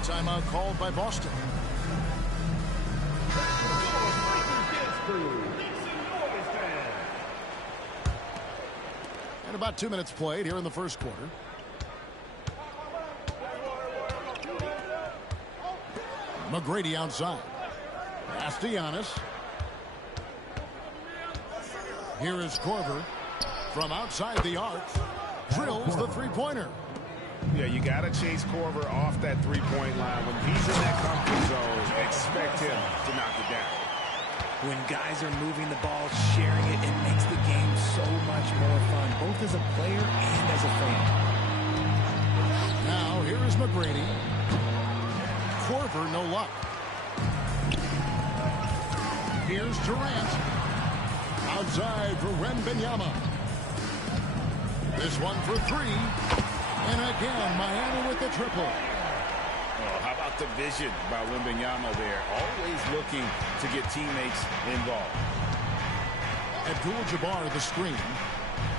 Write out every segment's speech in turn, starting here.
timeout called by Boston. And about 2 minutes played here in the first quarter. McGrady outside. Pass to Giannis. Here is Korver from outside the arc. Drills the three-pointer. Yeah, you got to chase Korver off that three-point line. When he's in that comfort zone, expect him to knock it down. When guys are moving the ball, sharing it, it makes the game so much more fun, both as a player and as a fan. Now, here is McGrady. Korver, no luck. Here's Durant. Outside for Wembanyama. This one for three. And again, Miami with the triple. Oh, how about the vision by Wembanyama there? Always looking to get teammates involved. Abdul-Jabbar the screen.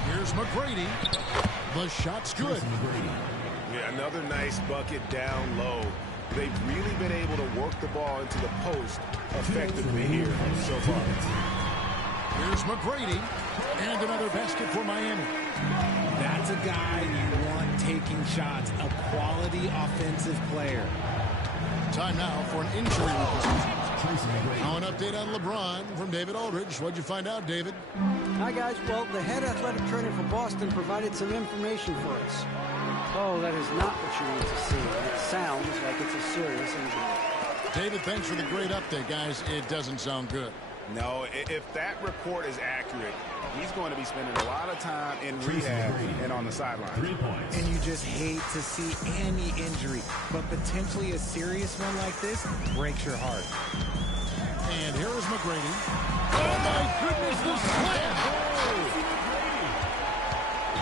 Here's McGrady. The shot's good. Yeah, another nice bucket down low. They've really been able to work the ball into the post effectively here so far. Here's McGrady. And another basket for Miami. That's a guy you want taking shots, a quality offensive player. Time now for an injury report. Now an update on LeBron from David Aldridge. What'd you find out, David? Hi, guys. Well, the head athletic trainer for Boston provided some information for us. Oh, that is not what you need to see. It sounds like it's a serious injury. David, thanks for the great update, guys. It doesn't sound good. No, if that report is accurate, he's going to be spending a lot of time in rehab and on the sideline. 3 points. And you just hate to see any injury, but potentially a serious one like this breaks your heart. And here is McGrady. Oh, my goodness, the slam!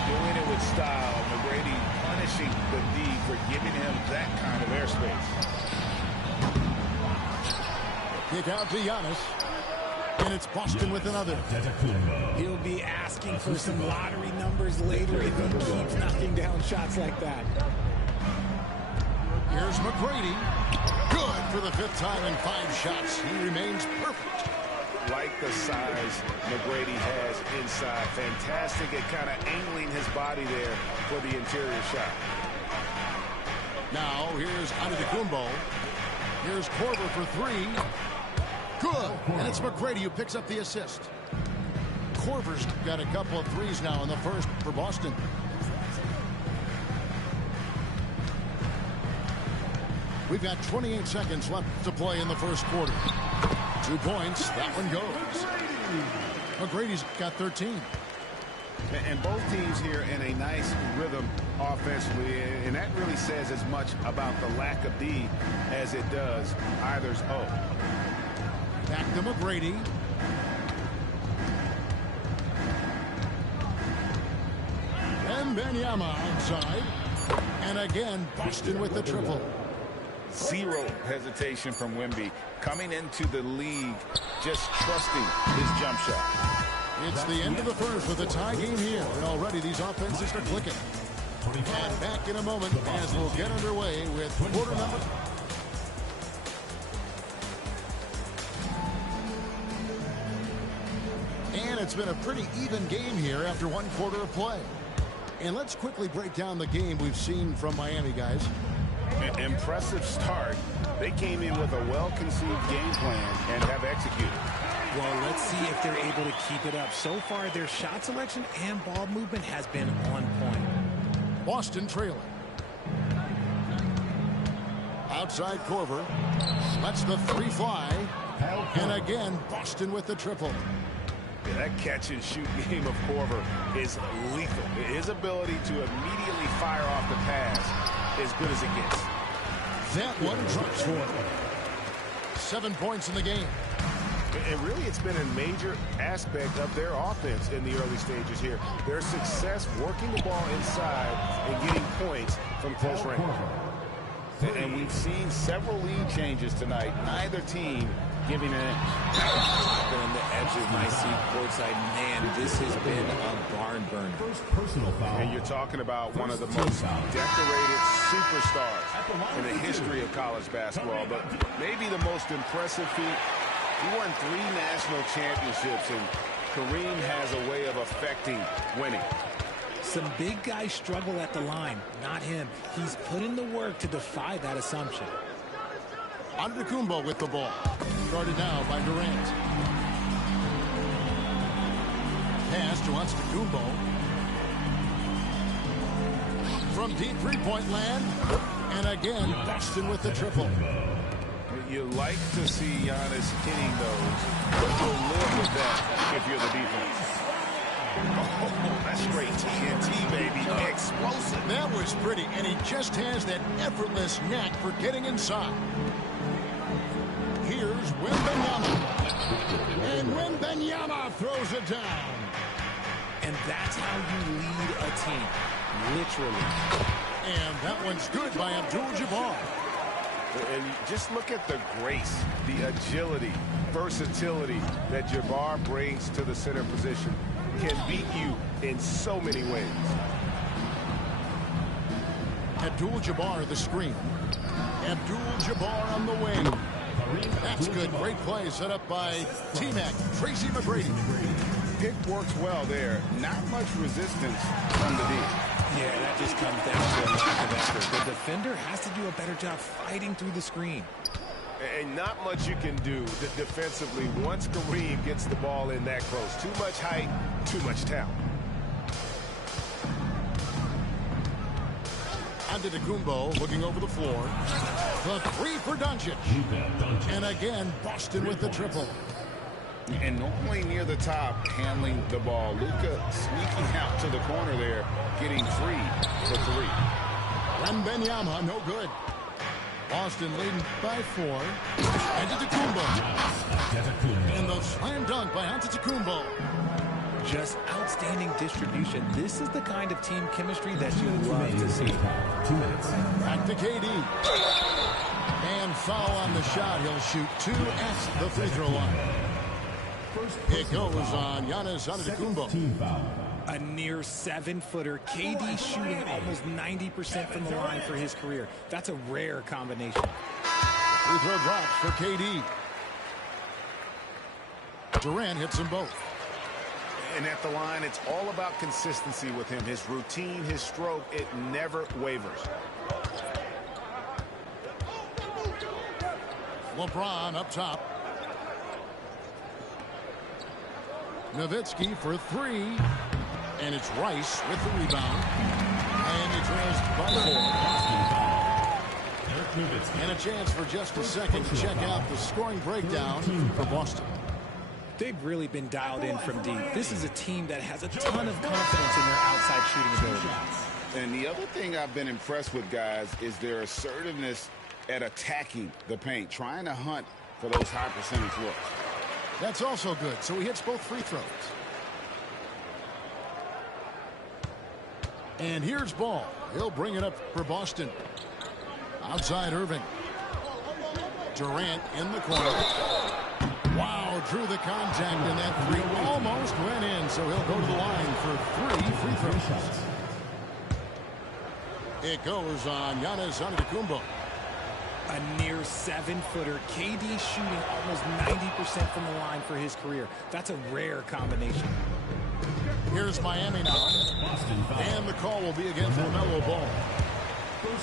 Doing it with style. McGrady punishing the D for giving him that kind of airspace. Kick out to Giannis. And it's Boston with another. He'll be asking for some lottery numbers later if he keeps knocking down shots like that. Here's McGrady. Good for the fifth time in 5 shots. He remains perfect. Like the size McGrady has inside. Fantastic at kind of angling his body there for the interior shot. Now here's Antetokounmpo. Here's Korver for 3. Good. And it's McGrady who picks up the assist. Korver's got a couple of threes now in the first for Boston. We've got 28 seconds left to play in the first quarter. 2 points. That one goes. McGrady's got 13. And both teams here in a nice rhythm offensively, and that really says as much about the lack of D as it does either's O. Back to McGrady. Wembanyama outside. And again, Boston with the triple. Zero hesitation from Wemby. Coming into the league, just trusting his jump shot. It's the end of the first with a tie game here. And already these offenses are clicking. And back in a moment as we'll get underway with quarter number. And it's been a pretty even game here after 1 quarter of play. And let's quickly break down the game we've seen from Miami, guys. An impressive start. They came in with a well-conceived game plan and have executed. Well, let's see if they're able to keep it up. So far, their shot selection and ball movement has been on point. Boston trailing. Outside Korver. Lets the 3 fly. And again, Boston with the triple. Yeah, that catch-and-shoot game of Korver is lethal. His ability to immediately fire off the pass is good as it gets. That one drops for him. 7 points in the game. And really, it's been a major aspect of their offense in the early stages here. Their success working the ball inside and getting points from close range. And we've seen several lead changes tonight. Neither team giving an inch. On the edge of my seat courtside, man, this has been a barn burner. First personal foul. And you're talking about one of the most decorated superstars in the history of college basketball, but maybe the most impressive feat. He won 3 national championships, and Kareem has a way of affecting winning. Some big guys struggle at the line, not him. He's put in the work to defy that assumption. Antetokounmpo with the ball. Guarded now by Durant. Pass to Antetokounmpo. From deep three-point land. And again, Boston with the triple. You like to see Giannis hitting those, but you'll live with that if you're the defense. Oh, that's straight TNT, baby. Explosive. That was pretty, and he just has that effortless knack for getting inside. Here's Wembanyama. And Wembanyama throws it down. And that's how you lead a team, literally. And that one's good by Abdul-Jabbar. And just look at the grace, the agility, versatility that Jabbar brings to the center position. Can beat you in so many ways. Abdul-Jabbar the screen. Abdul-Jabbar on the wing. That's good. Great play set up by T-Mac, Tracy McGrady. Pick works well there. Not much resistance from the D. Yeah, that just comes down to a lack of effort. The defender has to do a better job fighting through the screen. And not much you can do defensively once Kareem gets the ball in that close. Too much height, too much talent. Antetokounmpo looking over the floor. The 3 for Doncic. And again, Boston with the triple. And normally near the top, handling the ball. Luka sneaking out to the corner there, getting free for 3. Wembanyama, no good. Boston leading by 4. Antetokounmpo. And the slam dunk by Antetokounmpo. Just outstanding distribution. This is the kind of team chemistry that you love to see. Back to KD. And foul on the shot. He'll shoot 2 at the free throw line. It goes on Giannis Antetokounmpo. A near 7-footer. KD shooting almost 90% from the line for his career. That's a rare combination. Free throw drops for KD. Durant hits them both. And at the line, it's all about consistency with him. His routine, his stroke, it never wavers. LeBron up top. Nowitzki for 3. And it's Rice with the rebound. And he trails by 4. And a chance for just a second to check out the scoring breakdown for Boston. They've really been dialed in from deep. This is a team that has a ton of confidence in their outside shooting ability. And the other thing I've been impressed with, guys, is their assertiveness at attacking the paint, trying to hunt for those high percentage looks. That's also good. So he hits both free throws. And here's Ball. He'll bring it up for Boston. Outside Irving. Durant in the corner. Wow, drew the contact, and that 3 almost went in, so he'll go to the line for 3 free throw shots. It goes on Giannis Antetokounmpo. A near 7-footer. KD shooting almost 90% from the line for his career. That's a rare combination. Here's Miami now. And the call will be against LaMelo Ball.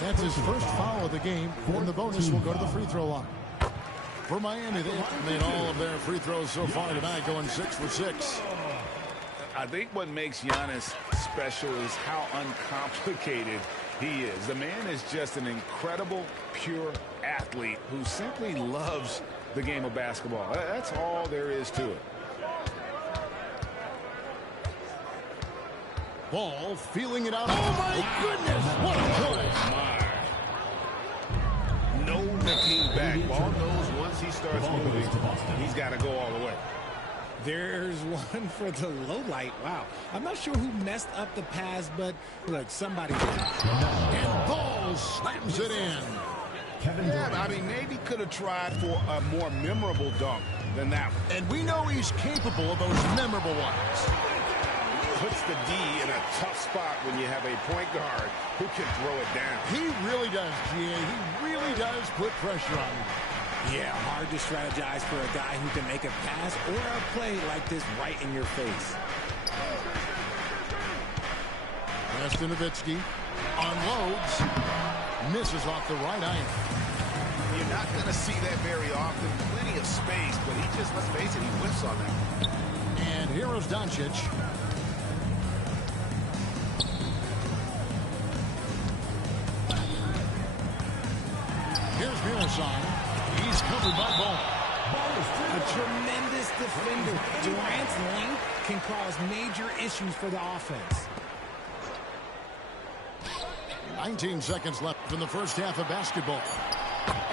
That's his first foul of the game, and the bonus will go to the free throw line. For Miami, they've made all of their free throws so far tonight, going 6 for 6. I think what makes Giannis special is how uncomplicated he is. The man is just an incredible, pure athlete who simply loves the game of basketball. That's all there is to it. Ball feeling it out. Oh, my goodness. What a play. No looking back. Ball knows once he starts moving, he's got to go all the way. There's one for the low light. Wow. I'm not sure who messed up the pass, but look, somebody did. And Ball slams it in. Yeah, I mean, maybe could have tried for a more memorable dunk than that one. And we know he's capable of those memorable ones. Puts the D in a tough spot when you have a point guard who can throw it down. He really does, G.A. He does put pressure on him. Yeah, hard to strategize for a guy who can make a pass or a play like this right in your face. Nowitzki unloads. Misses off the right iron. You're not going to see that very often. Plenty of space, but he just, let's face it, he whiffs on that. And here is Doncic. Here's Miroslav. He's covered by Ball. A tremendous defender. Durant's length can cause major issues for the offense. 19 seconds left in the first half of basketball.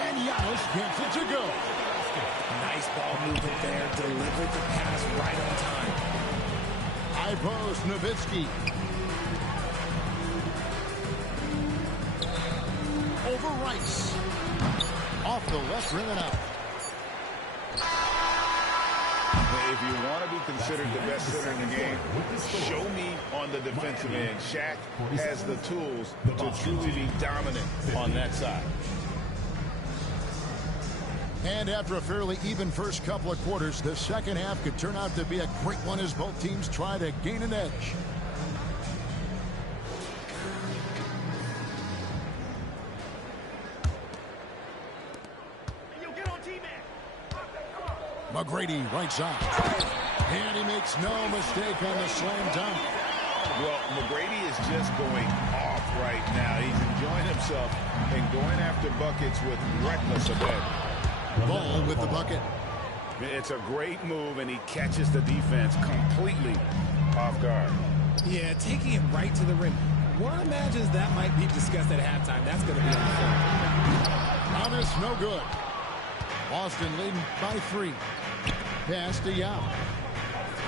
And Giannis gets it to go. Nice ball movement there. Delivered the pass right on time. High post, Nowitzki. Over Rice. Off the left rim and out. If you want to be considered the best center in the game, show me on the defensive end. Shaq has the tools to truly be dominant on that side. And after a fairly even first couple of quarters, the second half could turn out to be a great one as both teams try to gain an edge. McGrady right side. And he makes no mistake on the slam dunk. Well, McGrady is just going off right now. He's enjoying himself and going after buckets with reckless abandon. Ball with the bucket. It's a great move, and he catches the defense completely off guard. Yeah, taking it right to the rim. One imagines that might be discussed at halftime. That's going to be on the floor. Now this no good. Boston leading by 3. Pass to Yao.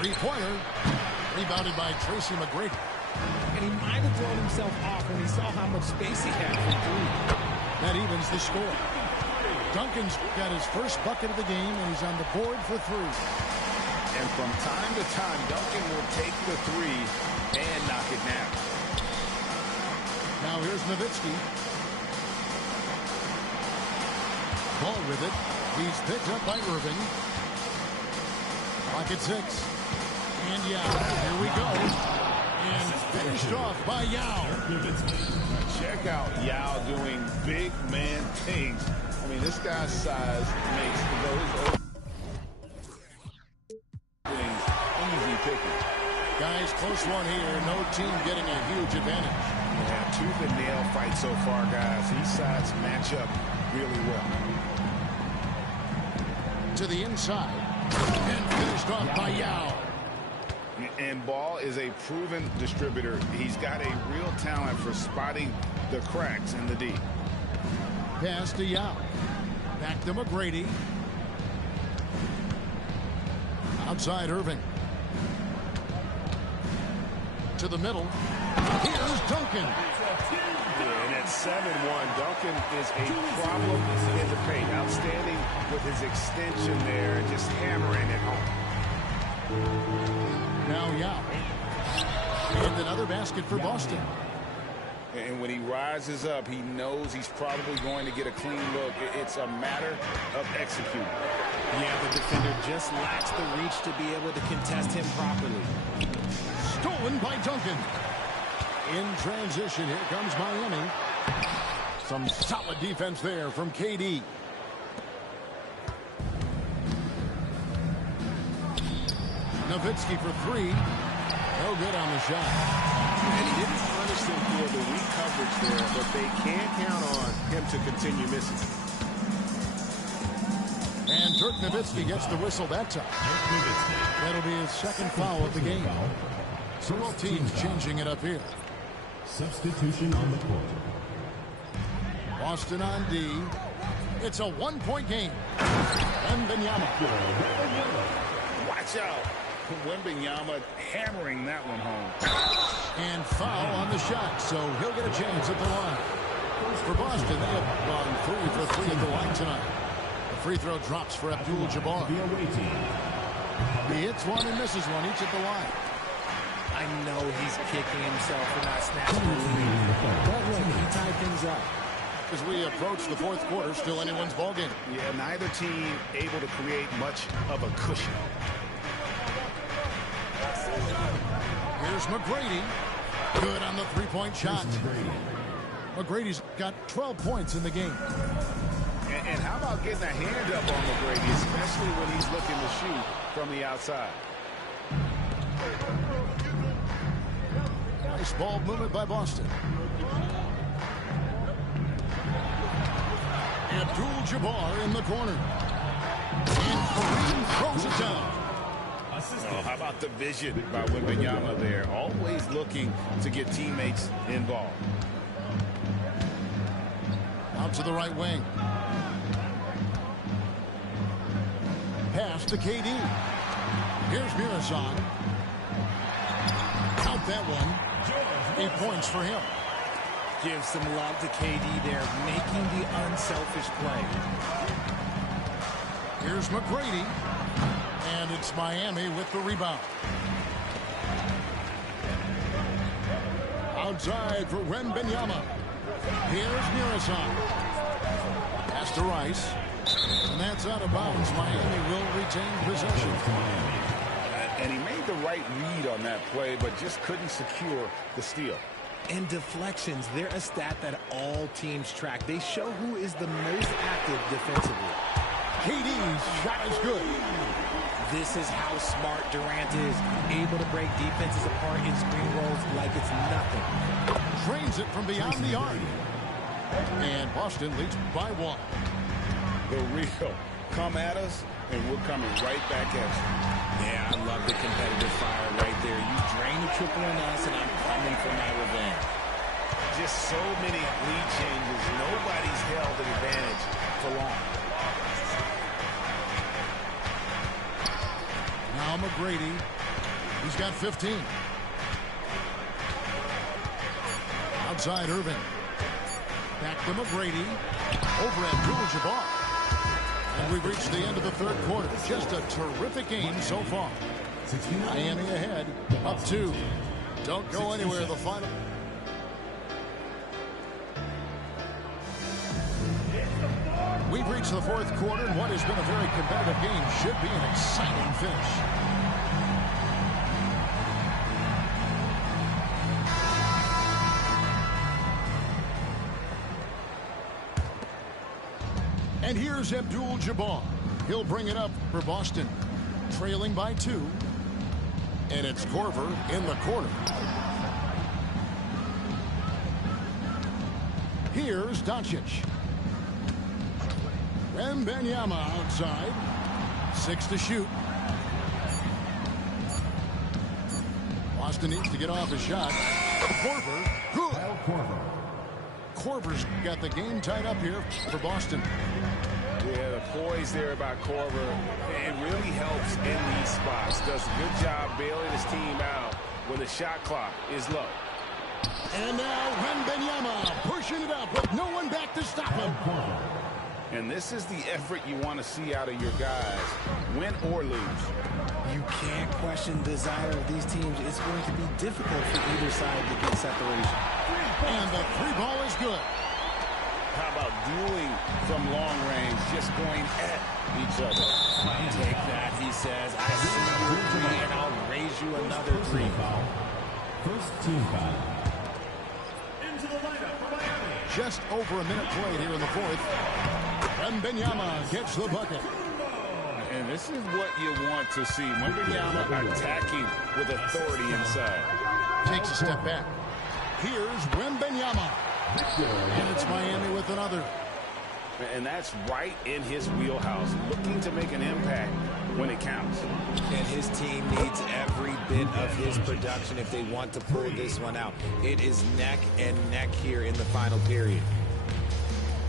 Three-pointer. Rebounded by Tracy McGrady. And he might have thrown himself off when he saw how much space he had for 3. That evens the score. Duncan's got his first bucket of the game, and he's on the board for 3. And from time to time, Duncan will take the 3 and knock it down. Now here's Nowitzki. Ball with it. He's picked up by Irving. Clock at 6. And Yao. Here we go. And finished off by Yao. Check out Yao doing big man things. I mean, this guy's size makes those things easy picking. Guys, close one here. No team getting a huge advantage. Yeah, tooth and nail fight so far, guys. These sides match up really well. To the inside. And finished off by Yao. And Ball is a proven distributor. He's got a real talent for spotting the cracks in the D. Pass to Yao. Back to McGrady. Outside Irving. To the middle. Here's Duncan. And at 7-1, Duncan is a problem in the paint. Outstanding with his extension there and just hammering it home. Now Yao. And another basket for Boston. And when he rises up, he knows he's probably going to get a clean look. It's a matter of executing. Yeah, the defender just lacks the reach to be able to contest him properly. Stolen by Duncan. In transition, here comes Miami. Some solid defense there from KD. Nowitzki for 3. No good on the shot. And he didn't punish them for the weak coverage there, but they can't count on him to continue missing. And Dirk Nowitzki gets the whistle that time. That'll be his second foul of the game. So both teams changing it up here. Substitution on the court. Boston on D. It's a 1-point game. Wembanyama. Watch out. Wembanyama hammering that one home. And foul on the shot, so he'll get a chance at the line. For Boston, they have gone 3 for 3 at the line tonight. The free throw drops for Abdul-Jabbar. He hits one and misses one, each at the line. I know he's kicking himself for not snatching the lead. But look, he tied things up. as we approach the fourth quarter. Still anyone's ballgame. Yeah, neither team able to create much of a cushion. Here's McGrady. Good on the three-point shot. McGrady's got 12 points in the game. And how about getting a hand up on McGrady, especially when he's looking to shoot from the outside. Nice ball movement by Boston. Abdul-Jabbar in the corner. And Kareem throws it down. Oh, how about the vision by Wembanyama there? Always looking to get teammates involved. Out to the right wing. Pass to KD. Here's Murashan. Count that one. 8 points for him. Give some love to KD there, making the unselfish play. Here's McGrady. And it's Miami with the rebound. Outside for Wembanyama. Here's Murashan. Pass to Rice. And that's out of bounds. Miami will retain possession. And he made the right read on that play, but just couldn't secure the steal. And deflections, they're a stat that all teams track. They show who is the most active defensively. KD's shot is good. This is how smart Durant is, able to break defenses apart in screen rolls like it's nothing. Drains it from beyond the arc. And Boston leads by 1. The real come at us, and we're coming right back at you. Yeah, I love the competitive fire right there. You drain the triple on us, and I'm coming for my revenge. Just so many lead changes. Nobody's held an advantage for long. Now McGrady. He's got 15. Outside Irving. Back to McGrady. Over Abdul-Jabbar. And we've reached the end of the third quarter. Just a terrific game so far. Miami ahead. Up 2. Don't go anywhere. The final. We've reached the fourth quarter, and what has been a very competitive game should be an exciting finish. And here's Abdul-Jabbar. He'll bring it up for Boston. Trailing by 2. And it's Korver in the corner. Here's Doncic. Wembanyama outside. 6 to shoot. Boston needs to get off his shot. Korver. Good. Korver's got the game tied up here for Boston. Yeah, the poise there by Korver, it really helps in these spots. Does a good job bailing his team out when the shot clock is low. And now Wembanyama pushing it up with no one back to stop him. And this is the effort you want to see out of your guys, win or lose. You can't question the desire of these teams. It's going to be difficult for either side to get separation. And the 3-ball is good. How about dueling from long range, just going at each other? Take that, he says. I see you 3, and I'll raise you another 3. First team foul. Into the lineup for Miami. Just over a minute played here in the fourth. Wembanyama gets the bucket. And this is what you want to see. Wembanyama attacking with authority inside. Takes a step back. Here's Wembanyama. And it's Miami with another. And that's right in his wheelhouse, looking to make an impact when it counts. And his team needs every bit of his production if they want to pull this one out. It is neck and neck here in the final period.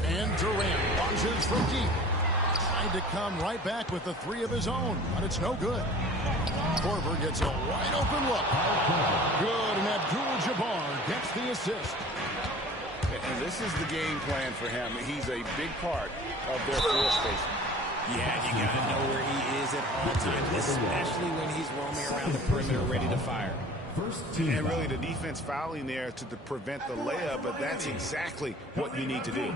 And Durant launches from deep. Tried to come right back with the 3 of his own, but it's no good. Korver gets a wide open look. Good, and Abdul-Jabbar gets the assist. And this is the game plan for him. He's a big part of their floor spacing. Yeah, you got to know where he is at all times, especially when he's roaming around the perimeter ready to fire. First team And really foul. the defense fouling there to prevent the layup, but that's exactly what you need to do.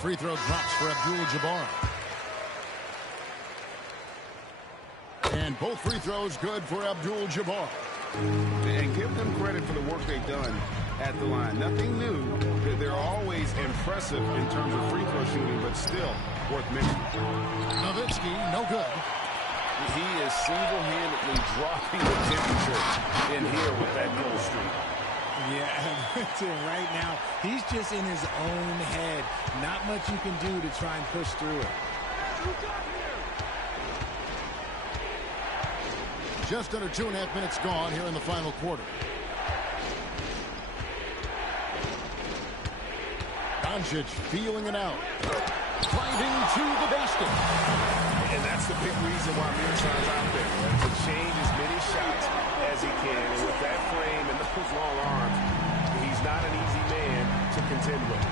Free throw drops for Abdul-Jabbar. And both free throws good for Abdul-Jabbar. And give them credit for the work they've done at the line. Nothing new. They're always impressive in terms of free throw shooting, but still worth mentioning. Nowitzki, no good. He is single-handedly dropping the temperature in here with that goal streak. Yeah, right now, he's just in his own head. Not much you can do to try and push through it. Just under 2.5 minutes gone here in the final quarter. Doncic feeling it out. Driving to the basket. And that's the big reason why Mirsad's out there, to change as many shots as he can. And with that frame and those long arms, he's not an easy man to contend with.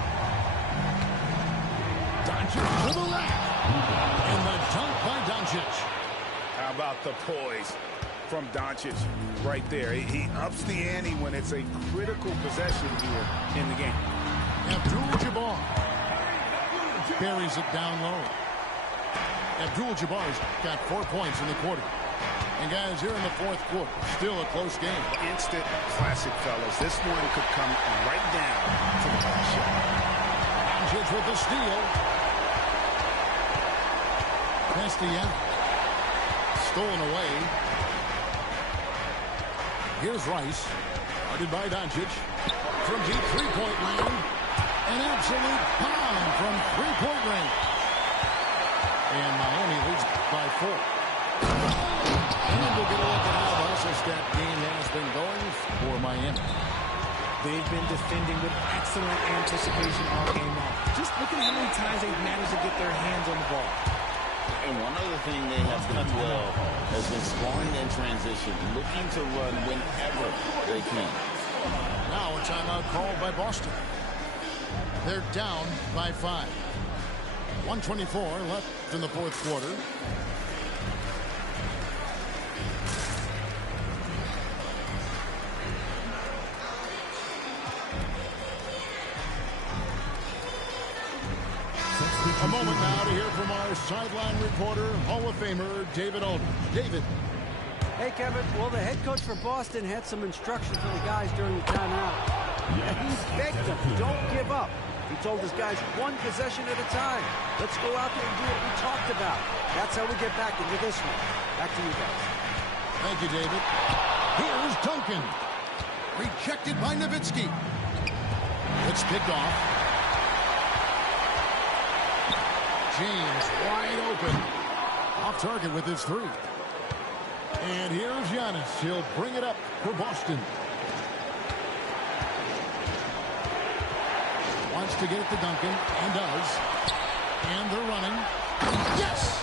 Doncic to the left. And the dunk by Doncic. How about the poise from Doncic right there? He ups the ante when it's a critical possession here in the game. Abdul-Jabbar buries it down low. Abdul-Jabbar's got 4 points in the quarter. And guys, here in the fourth quarter, still a close game. Instant classic, fellas. This one could come right down to the last shot. Doncic with the steal. Castellano stolen away. Here's Rice. Guarded by Doncic. From deep three-point land. An absolute bomb from three-point range. And Miami leads by 4. And we'll get a look at how the assist that game has been going for Miami. They've been defending with excellent anticipation all game long. Just look at how many times they've managed to get their hands on the ball. And one other thing they have done well has been scoring in transition, looking to run whenever they can. Now a timeout called by Boston. They're down by 5. 1:24 left in the fourth quarter. A moment now to hear from our sideline reporter, Hall of Famer David Aldridge. David. Hey, Kevin. Well, the head coach for Boston had some instruction for the guys during the timeout. He begged them, don't give up. He told his guys, one possession at a time. Let's go out there and do what we talked about. That's how we get back into this one. Back to you guys. Thank you, David. Here's Duncan. Rejected by Nowitzki. It's picked off. James wide open. Off target with his 3. And here's Giannis. He'll bring it up for Boston. Wants to get it to Duncan, and does. And they're running. Yes!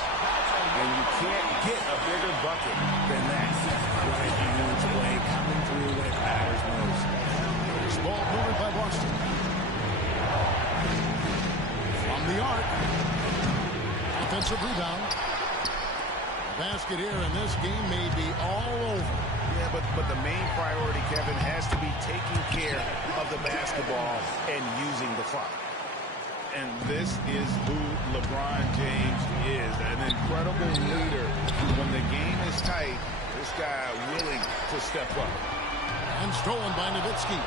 And you can't get a bigger bucket than that. What a huge play coming through when it matters most. This ball moved by Boston. From the arc. Offensive rebound. Basket here, and this game may be all over. Yeah, but the main priority, Kevin, has to be taking care of the basketball and using the clock. And this is who LeBron James is, an incredible leader. When the game is tight, this guy willing to step up. And stolen by Nowitzki.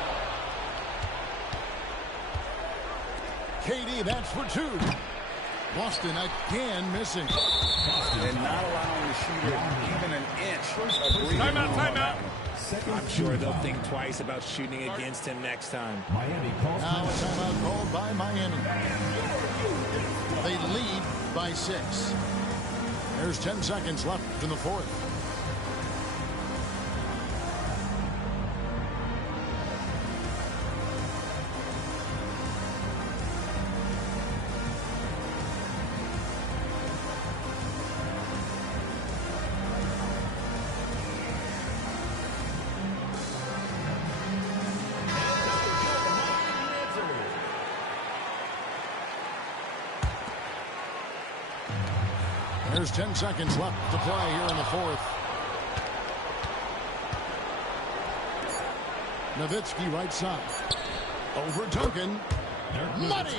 KD, that's for 2. Boston again missing. And not allowing the shooter even an inch of breathing. Timeout. I'm sure they'll think twice about shooting against him next time. Miami calls Now a timeout called by Miami. They lead by 6. There's 10 seconds left in the fourth. There's 10 seconds left to play here in the fourth. Nowitzki right side. Over Duncan. Money!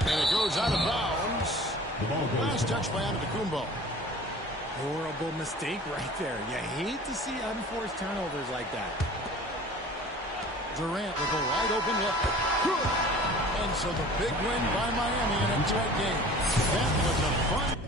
And it goes out of bounds. Last touch by Antetokounmpo. Horrible mistake right there. You hate to see unforced turnovers like that. Durant with a wide open look. Good. And so the big win by Miami in a tight game. That was a fun.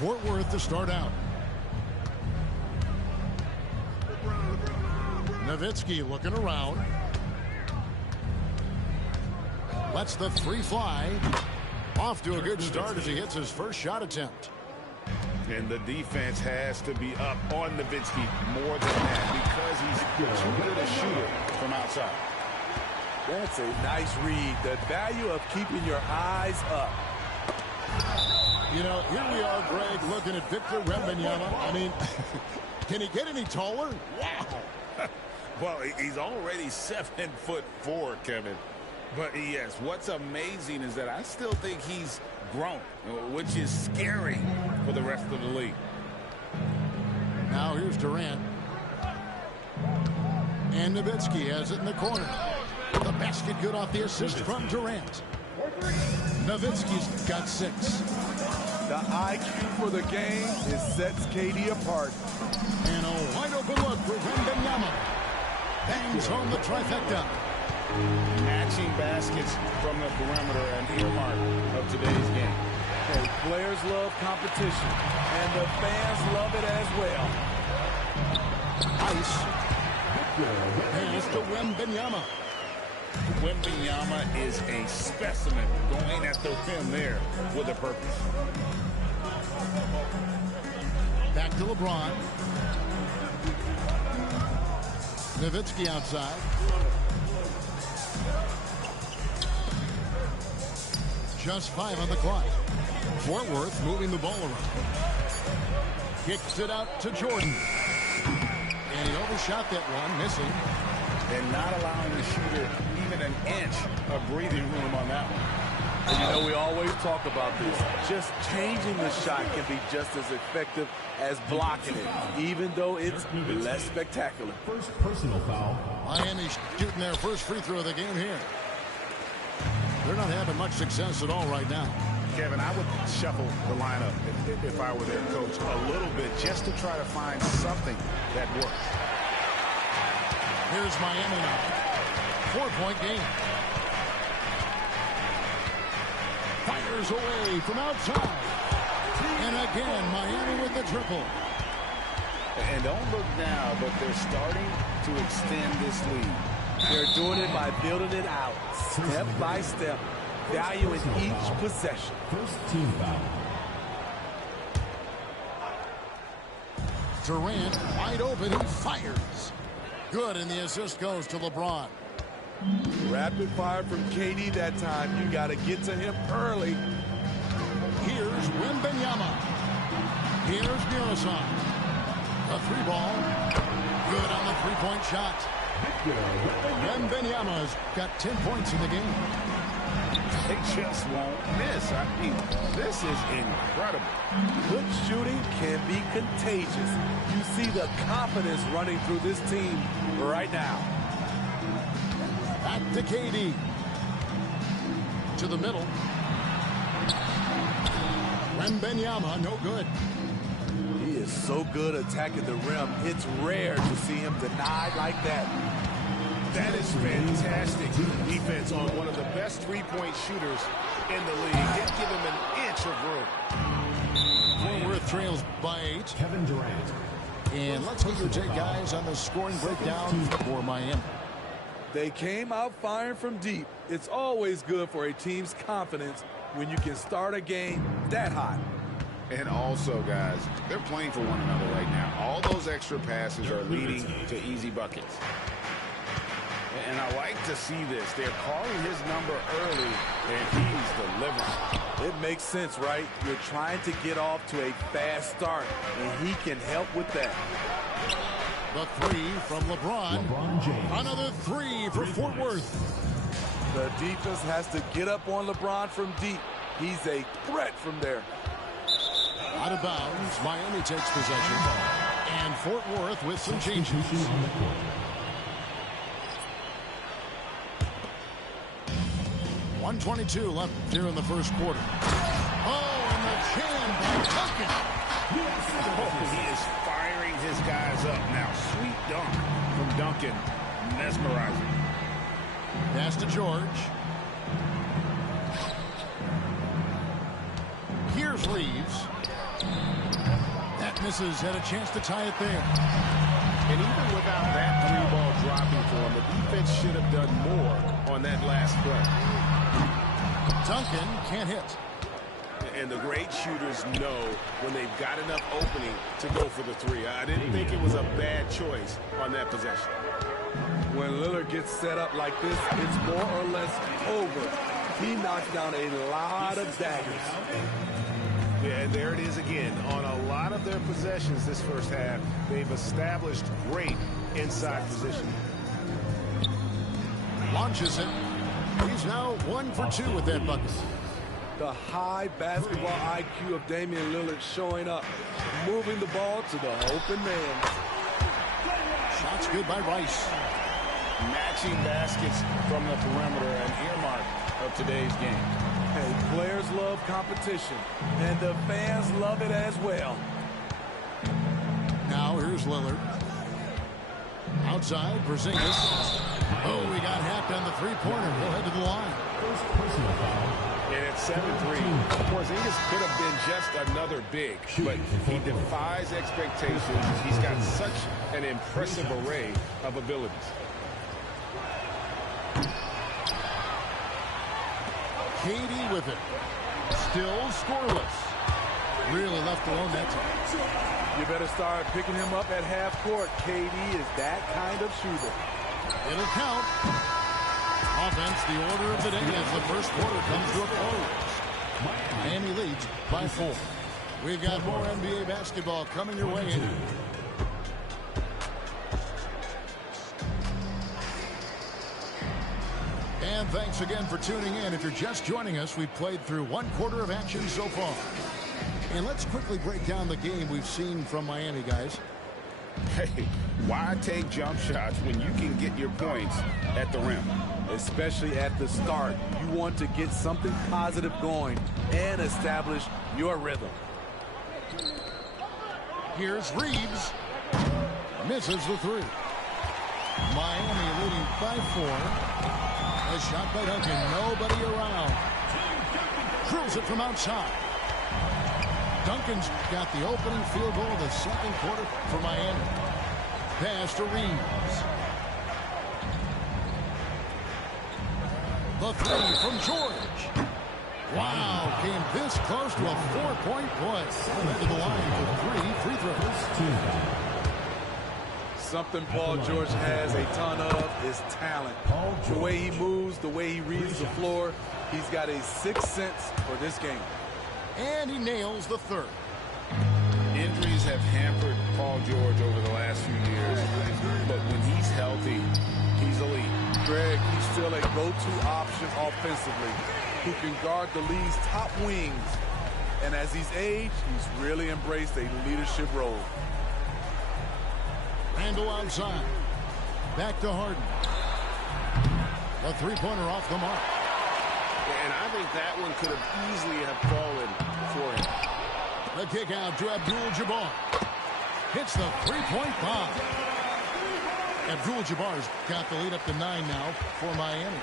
Fort Worth to start out. Nowitzki looking around. Lets the three fly. Off to a good start as he hits his first shot attempt. And the defense has to be up on Nowitzki more than that because he's too good a shooter from outside. That's a nice read. The value of keeping your eyes up. You know, here we are, Greg, looking at Victor Wembanyama. I mean, can he get any taller? Wow. Well, he's already 7'4", Kevin. But yes, what's amazing is that I still think he's grown, which is scary for the rest of the league. Now here's Durant. And Nowitzki has it in the corner. The basket good off the assist from Durant. Nowitzki's got 6. The IQ for the game sets KD apart. And a wide open look for Wembanyama. Bangs home the trifecta. Matching baskets from the perimeter and earmark of today's game. Hey, players love competition, and the fans love it as well. Ice. Pass to Wembanyama. Wembanyama is a specimen going at the rim there with a purpose. Back to LeBron. Nowitzki outside. Just 5 on the clock. Fort Worth moving the ball around. Kicks it out to Jordan. And he overshot that one, missing. And not allowing the shooter even an inch of breathing room on that one. And you know, we always talk about this. Just changing the shot can be just as effective as blocking it, even though it's less spectacular. First personal foul. Miami shooting their first free throw of the game here. They're not having much success at all right now. Kevin, I would shuffle the lineup if I were their coach a little bit just to try to find something that works. Here's Miami now. 4-point game. Fires away from outside. And again, Miami with the triple. And don't look now, but they're starting to extend this lead. They're doing it by building it out, step by step, valuing each possession. First team foul. Durant wide open, he fires. Good, and the assist goes to LeBron. Rapid fire from KD that time. You got to get to him early. Here's Wembanyama. Here's Murison. A 3-ball. Good on the 3-point shot. Wembanyama's got 10 points in the game. They just won't miss. I mean, this is incredible. Good shooting can be contagious. You see the confidence running through this team right now. Back to KD. To the middle. Wembanyama, no good. He is so good attacking the rim. It's rare to see him denied like that. That is fantastic defense on one of the best three-point shooters in the league. Didn't give him an inch of room. Fort Worth trails by 8. Kevin Durant. And let's get your take, guys, on the scoring breakdown for Miami. They came out firing from deep. It's always good for a team's confidence when you can start a game that hot. And also, guys, they're playing for one another right now. All those extra passes are leading to easy buckets. And I like to see this. They're calling his number early, and he's delivering. It makes sense, right? You're trying to get off to a fast start, and he can help with that. The 3 from LeBron. LeBron James. Another 3 for Fort Worth. The defense has to get up on LeBron from deep. He's a threat from there. Out of bounds, Miami takes possession. And Fort Worth with some changes. 1:22 left here in the first quarter. Oh, and the chin by Duncan. Oh, he is firing his guys up now. Sweet dunk from Duncan. Mesmerizing. Pass to George. Here's Reeves. Misses, had a chance to tie it there. And even without that three ball dropping for him, the defense should have done more on that last play. Duncan can't hit. And the great shooters know when they've got enough opening to go for the three. I didn't think it was a bad choice on that possession. When Lillard gets set up like this, it's more or less over. He knocks down a lot of daggers. Yeah, and there it is again. On a lot of their possessions this first half, they've established great inside position. Launches it. He's now 1 for 2 with that bucket. The high basketball IQ of Damian Lillard showing up, moving the ball to the open man. Shots good by Rice. Matching baskets from the perimeter, an earmark of today's game. Hey, players love competition, and the fans love it as well. Now here's Lillard. Outside, Porzingis. Oh, we got hacked on the three-pointer. He'll head to the line. First personal foul. And at 7-3, Porzingis could have been just another big, but he defies expectations. He's got such an impressive array of abilities. KD with it. Still scoreless. Really left alone that time. You better start picking him up at half court. KD is that kind of shooter. It'll count. Offense, the order of the day as the first quarter comes to a close. Miami leads by 4. We've got more NBA basketball coming your way. And thanks again for tuning in. If you're just joining us, we've played through 1 quarter of action so far. And let's quickly break down the game we've seen from Miami, guys. Hey, why take jump shots when you can get your points at the rim? Especially at the start. You want to get something positive going and establish your rhythm. Here's Reeves. Misses the 3. Miami leading by 4. A shot by Duncan. Nobody around. Drills it from outside. Duncan's got the opening field goal of the second quarter for Miami. Pass to Reeves. The 3 from George. Wow, came this close to a 4-point play. Head to the line for 3 free throws. Something Paul George has a ton of is talent. The way he moves, the way he reads the floor, he's got a sixth sense for this game. And he nails the 3rd. Injuries have hampered Paul George over the last few years, but when he's healthy, he's elite. Greg, he's still a go-to option offensively who can guard the league's top wings. And as he's aged, he's really embraced a leadership role. Randall outside. Back to Harden. A 3-pointer off the mark. And I think that one could have easily have fallen for him. The kick out to Abdul-Jabbar. Hits the 3-point bomb. Abdul-Jabbar's got the lead up to 9 now for Miami.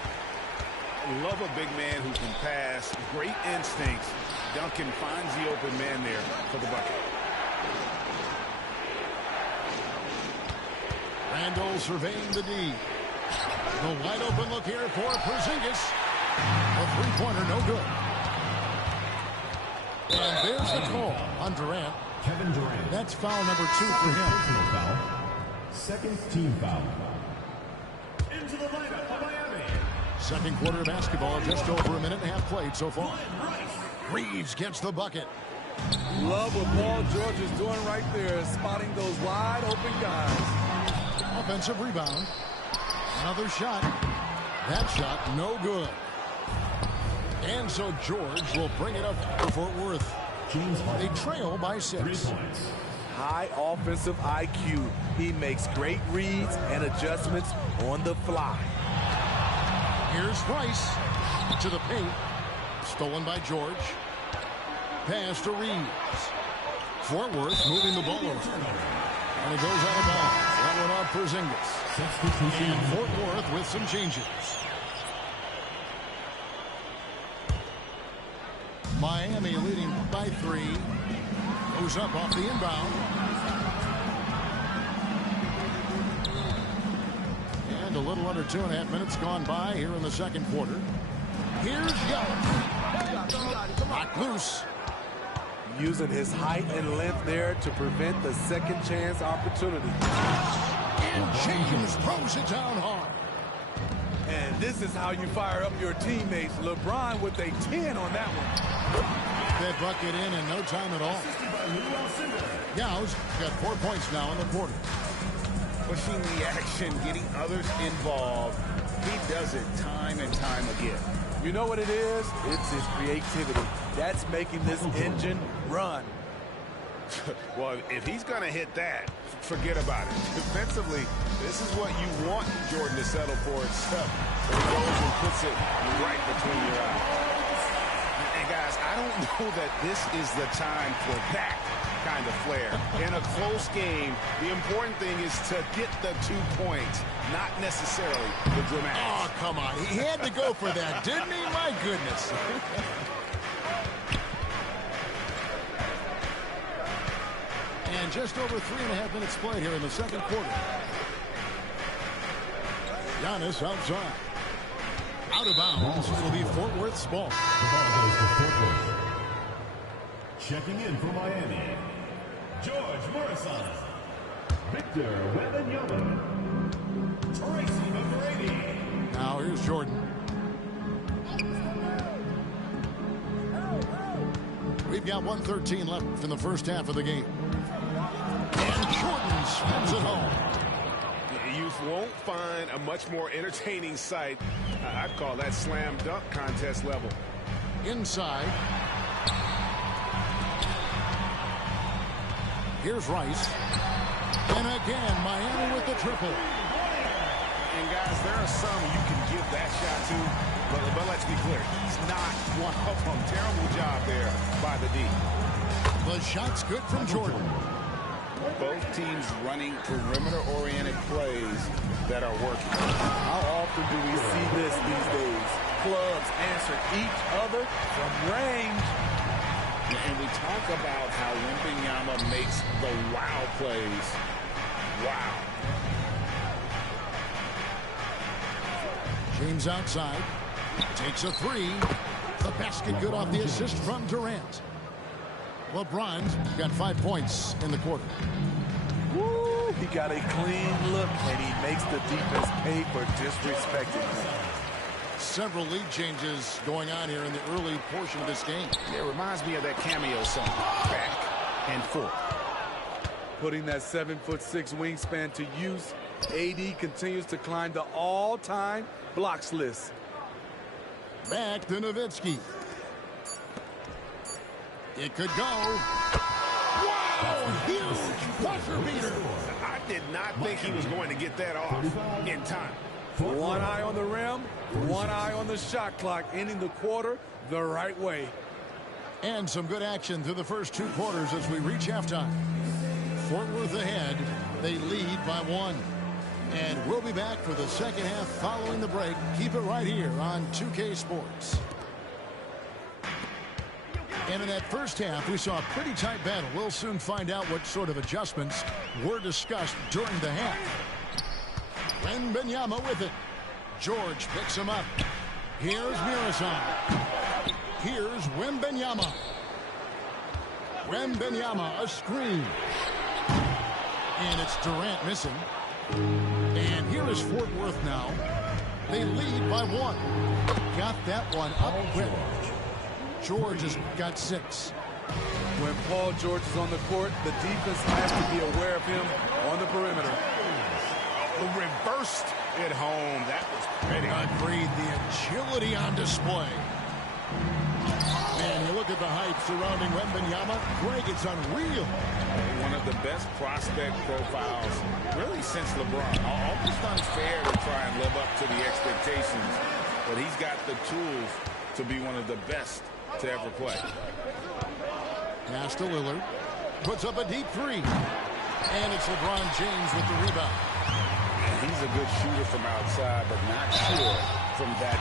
Love a big man who can pass. Great instincts. Duncan finds the open man there for the bucket. Randall surveying the D. The wide open look here for Porzingis. A 3-pointer, no good. And there's the call on Durant. Kevin Durant. That's foul number 2 for him. Personal foul. Second team foul. Into the lineup for Miami. Second quarter of basketball, just over a minute and a half played so far. Reeves gets the bucket. Love what Paul George is doing right there, spotting those wide open guys. Offensive rebound. Another shot. That shot, no good. And so George will bring it up for Fort Worth. They trail by 6. 3 points. High offensive IQ. He makes great reads and adjustments on the fly. Here's Rice to the paint. Stolen by George. Pass to Reeves. Fort Worth moving the ball over. And it goes out of bounds. That one off Porzingis. And Fort Worth with some changes. Miami leading by 3. Goes up off the inbound. And a little under 2.5 minutes gone by here in the second quarter. Here's Young. Knocked loose. Using his height and length there to prevent the second chance opportunity. And James throws it down hard. And this is how you fire up your teammates. LeBron with a 10 on that one. That bucket in no time at all. Yow's got 4 points now in the quarter. Pushing the action, getting others involved. He does it time and time again. You know what it is? It's his creativity. That's making this engine run. Well, if he's going to hit that, forget about it. Defensively, this is what you want Jordan to settle for itself. But he goes and puts it right between your eyes. And guys, I don't know that this is the time for that kind of flair. In a close game, the important thing is to get the 2 points, not necessarily the dramatics. Oh, come on. He had to go for that, didn't he? My goodness. And just over 3.5 minutes played here in the second quarter. Giannis outside. Out of bounds. It will be Fort Worth's ball. The ball goes to Fort Worth. Checking in for Miami, George Morrison, Victor Wembanyama, Tracy McGrady. Now here's Jordan. We've got 1:13 left in the first half of the game. And Jordan spins it home. You won't find a much more entertaining sight. I'd call that slam dunk contest level. Inside. Here's Rice. And again, Miami with the triple. And guys, there are some you can give that shot to, but let's be clear, he's not one of them. Terrible job there by the D. The shot's good from Jordan. Both teams running perimeter-oriented plays that are working. How often do we see this these days? Clubs answer each other from range. And we talk about how Wembanyama makes the wow plays. Wow. James outside. Takes a three. The basket good off the assist from Durant. LeBron's got 5 points in the quarter. Woo, he got a clean look, and he makes the defense pay for disrespecting him. Several lead changes going on here in the early portion of this game. It reminds me of that cameo song, Back and Forth. Putting that 7'6" wingspan to use, AD continues to climb the all-time blocks list. Back to Nowitzki. It could go. Wow! Huge buzzer beater. I did not think he was going to get that off in time. One eye on the rim, one eye on the shot clock, ending the quarter the right way. And some good action through the first 2 quarters as we reach halftime. Fort Worth ahead. They lead by 1. And we'll be back for the second half following the break. Keep it right here on 2K Sports. And in that first half, we saw a pretty tight battle. We'll soon find out what sort of adjustments were discussed during the half. Wembanyama with it. George picks him up. Here's Murison. Here's Wembanyama. Wembanyama, a screen. And it's Durant missing. And here is Fort Worth now. They lead by 1. Got that one up quick. George has got 6. When Paul George is on the court, the defense has to be aware of him on the perimeter. Reversed it home. That was pretty. Agreed. The agility on display. Man, you look at the hype surrounding Wembanyama. Greg, it's unreal. One of the best prospect profiles, really, since LeBron. Almost unfair to try and live up to the expectations, but he's got the tools to be one of the best to ever play. Pass to Lillard. Puts up a deep 3. And it's LeBron James with the rebound. He's a good shooter from outside, but not sure from that.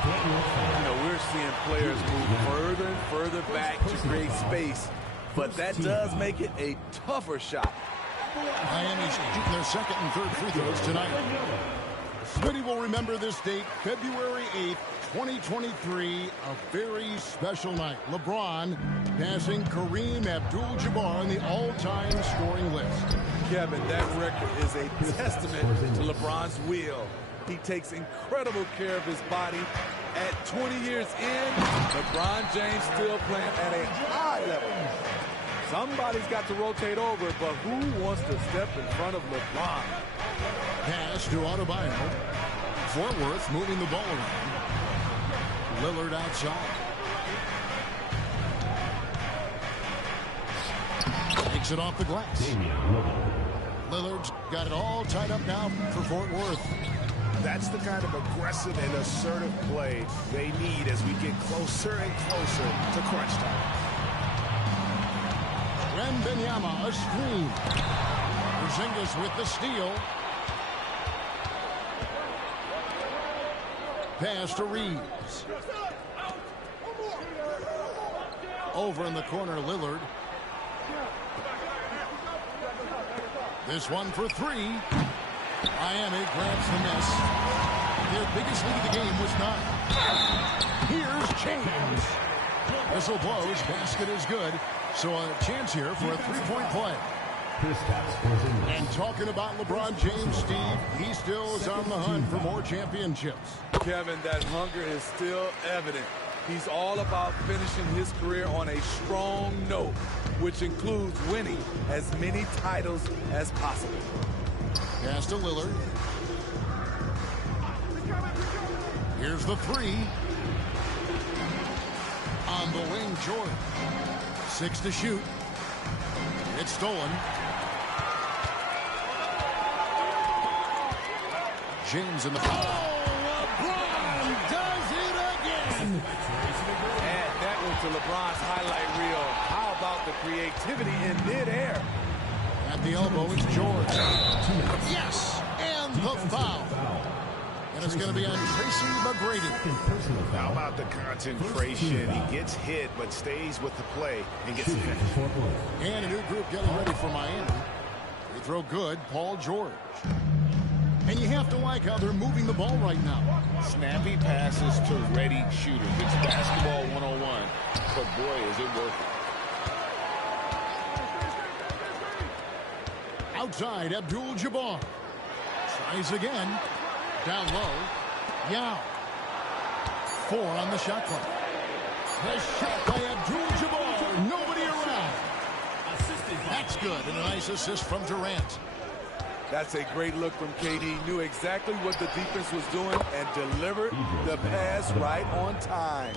You know, we're seeing players move further and further back to create space but that does make it a tougher shot. Miami's shooting their second and third free throws tonight. Smitty will remember this date, February 8th, 2023, a very special night. LeBron passing Kareem Abdul-Jabbar on the all-time scoring list. Kevin, that record is a testament to LeBron's will. He takes incredible care of his body. At 20 years in, LeBron James still playing at a high level. Somebody's got to rotate over, but who wants to step in front of LeBron? Pass to Adebayo. Fort Worth moving the ball around. Lillard outside. Takes it off the glass. Lillard's got it all tied up now for Fort Worth. That's the kind of aggressive and assertive play they need as we get closer and closer to crunch time. Wembanyama, a screen. Porzingis with the steal. Pass to Reeves. Over in the corner, Lillard. This one for three. Miami grabs the miss. Their biggest lead of the game was 9. Here's James. Whistle blows. Basket is good. So a chance here for a three-point play. And talking about LeBron James, Steve, he still is on the hunt for more championships. Kevin, that hunger is still evident. He's all about finishing his career on a strong note, which includes winning as many titles as possible. Pass to Lillard. Here's the three. On the wing, Jordan. 6 to shoot. It's stolen. James in the foul. Oh, LeBron does it again. Add that one to LeBron's highlight reel. How about the creativity in midair? At the elbow, it's George. Yes, and the foul. And it's going to be on Tracy McGrady. How about the concentration? He gets hit, but stays with the play and gets the finish. And a new group getting ready for Miami. They throw good, Paul George. And you have to like how they're moving the ball right now. Snappy passes to ready shooters. It's basketball 101, but boy, is it worth it. Outside, Abdul-Jabbar. Tries again. Down low. Yao. 4 on the shot clock. The shot by Abdul-Jabbar. Nobody around. That's good. And a nice assist from Durant. That's a great look from KD. Knew exactly what the defense was doing and delivered the pass right on time.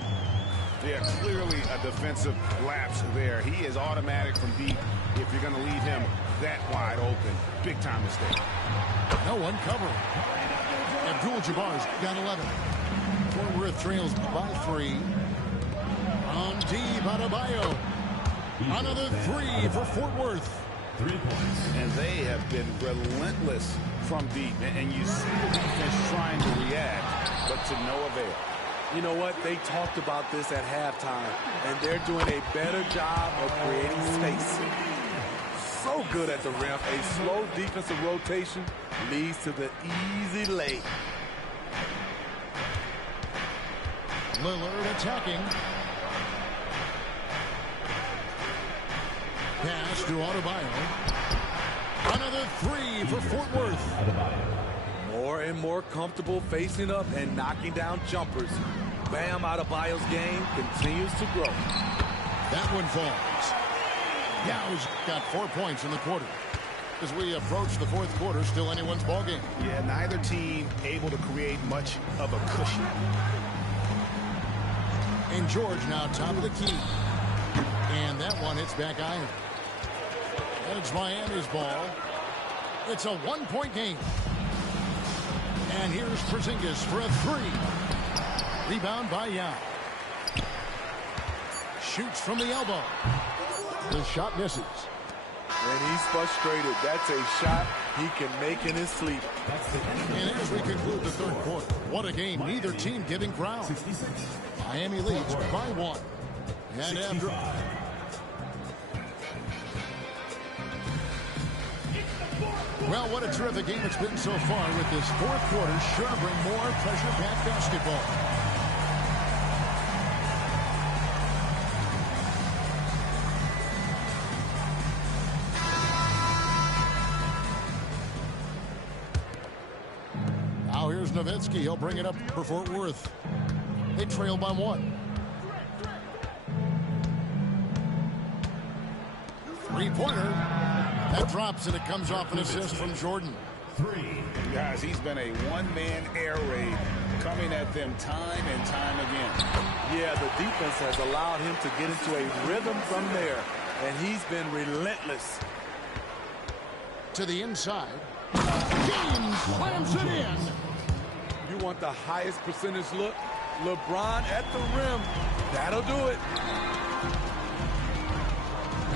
Yeah, clearly a defensive lapse there. He is automatic from deep if you're going to leave him that wide open. Big time mistake. No one covering. Abdul-Jabbar's got 11. Fort Worth trails by 3. On deep, Adebayo. Another 3 for Fort Worth. 3 points. And they have been relentless from deep. And you see the defense trying to react, but to no avail. You know what? They talked about this at halftime, and they're doing a better job of creating space. So good at the rim. A slow defensive rotation leads to the easy lay. Lillard attacking. Pass to Adebayo. Another 3 for Fort Worth. More and more comfortable facing up and knocking down jumpers. Bam Adebayo's game continues to grow. That one falls. Yao's got 4 points in the quarter. As we approach the fourth quarter, still anyone's ballgame. Yeah, neither team able to create much of a cushion. And George now top of the key. And that one hits back iron. And it's Miami's ball. It's a 1-point game. And here's Porzingis for a 3. Rebound by Yao. Shoots from the elbow. The shot misses. And he's frustrated. That's a shot he can make in his sleep. And as we conclude the third quarter, what a game. Neither team giving ground. Miami leads by 1. And after Well, what a terrific game it's been so far, with this fourth quarter sure to bring more pressure-packed basketball. Now here's Nowitzki. He'll bring it up for Fort Worth. They trail by 1. Three-pointer. That drops, and it comes off an assist from Jordan. 3. Guys, he's been a one-man air raid coming at them time and time again. Yeah, the defense has allowed him to get into a rhythm from there, and he's been relentless. To the inside. James slams it in. You want the highest percentage look? LeBron at the rim. That'll do it.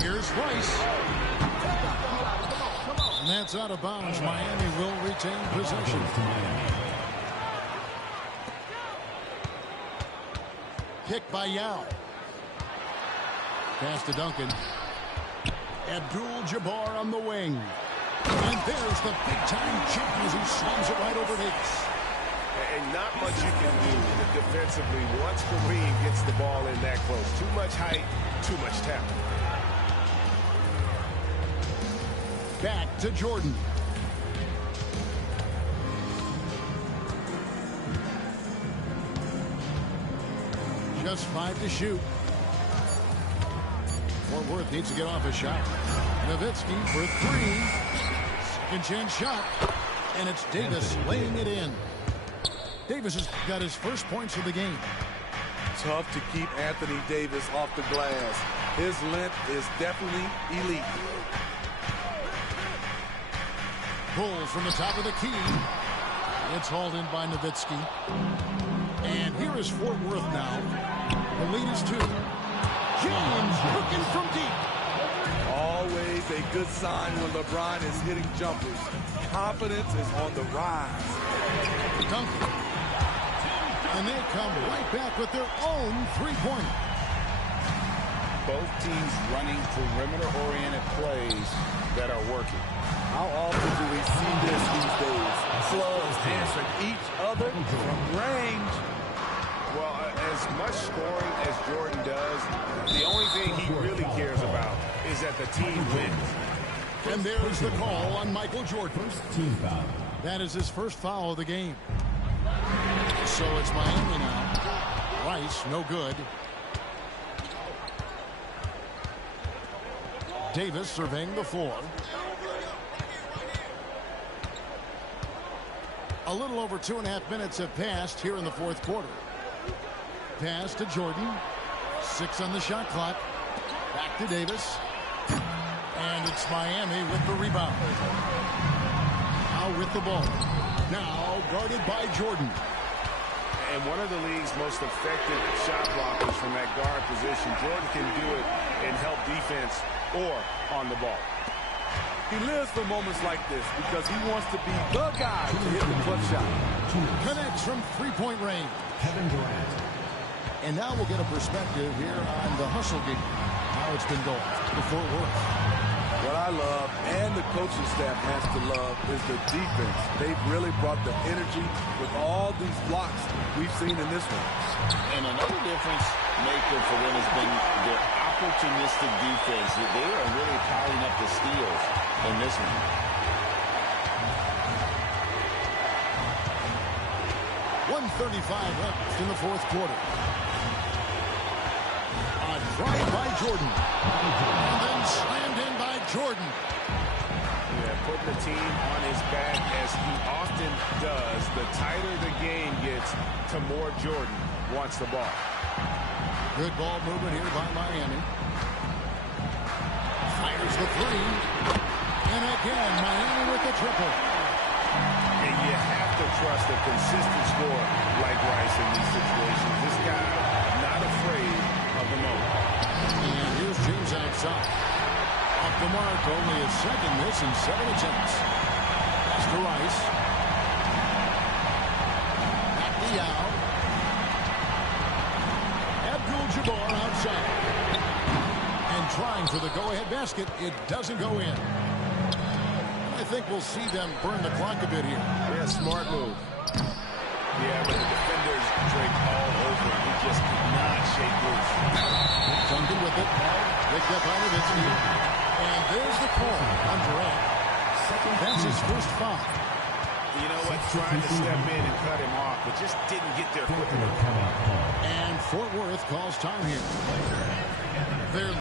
Here's Rice. And that's out of bounds. Miami will retain possession. Picked by Yao. Pass to Duncan. Abdul-Jabbar on the wing. And there's the big-time chip as he slams it right over Davis. And not much you can do defensively once Kareem gets the ball in that close. Too much height, too much talent. Back to Jordan. Just 5 to shoot. Fort Worth needs to get off a shot. Nowitzki for 3. Second chance shot. And it's Davis laying it in. Davis has got his first points of the game. Tough to keep Anthony Davis off the glass. His length is definitely elite. Pull from the top of the key. It's hauled in by Nowitzki. And here is Fort Worth now. The lead is 2. James looking from deep. Always a good sign when LeBron is hitting jumpers. Confidence is on the rise. Duncan. And they come right back with their own three-pointer. Both teams running perimeter-oriented plays that are working. How often do we see this these days? Clubs answering each other from range. Well, as much scoring as Jordan does, the only thing he really cares about is that the team wins. And there's the call on Michael Jordan. Team foul. That is his first foul of the game. So it's Miami now. Rice, no good. Davis surveying the floor. A little over 2.5 minutes have passed here in the fourth quarter. Pass to Jordan. 6 on the shot clock. Back to Davis. And it's Miami with the rebound. Now with the ball. Now guarded by Jordan. And one of the league's most effective shot blockers from that guard position. Jordan can do it and help defense or on the ball. He lives for moments like this because he wants to be the guy to hit the clutch shot. Connects from three-point range. Kevin Durant. And now we'll get a perspective here on the hustle game. How it's been going for Fort Worth. What I love and the coaching staff has to love is the defense. They've really brought the energy with all these blocks we've seen in this one. And another difference maker for them has been their opportunistic defense. They are really piling up the steals in this one. .135 left in the fourth quarter. A drive by Jordan. And then slammed in by Jordan. Yeah, putting the team on his back as he often does. The tighter the game gets, to more Jordan wants the ball. Good ball movement here by Miami. Fires the 3. And again, Miami with the triple. And you have to trust a consistent scorer like Rice in these situations. This guy not afraid of the moment. And here's James outside. Off the mark, only his second miss in 7 attempts. Pass to Rice. Back to Yao. Abdul-Jabbar outside. And trying for the go-ahead basket. It doesn't go in. I think we'll see them burn the clock a bit here. Yeah, smart move. Yeah, but the defenders draped all over him. He just could not shake loose. Duncan with it. Picked up out of its knee. And there's the call on Durant. That's his first foul. You know what? Trying to step in and cut him off, but just didn't get there quick enough. And Fort Worth calls time here. They're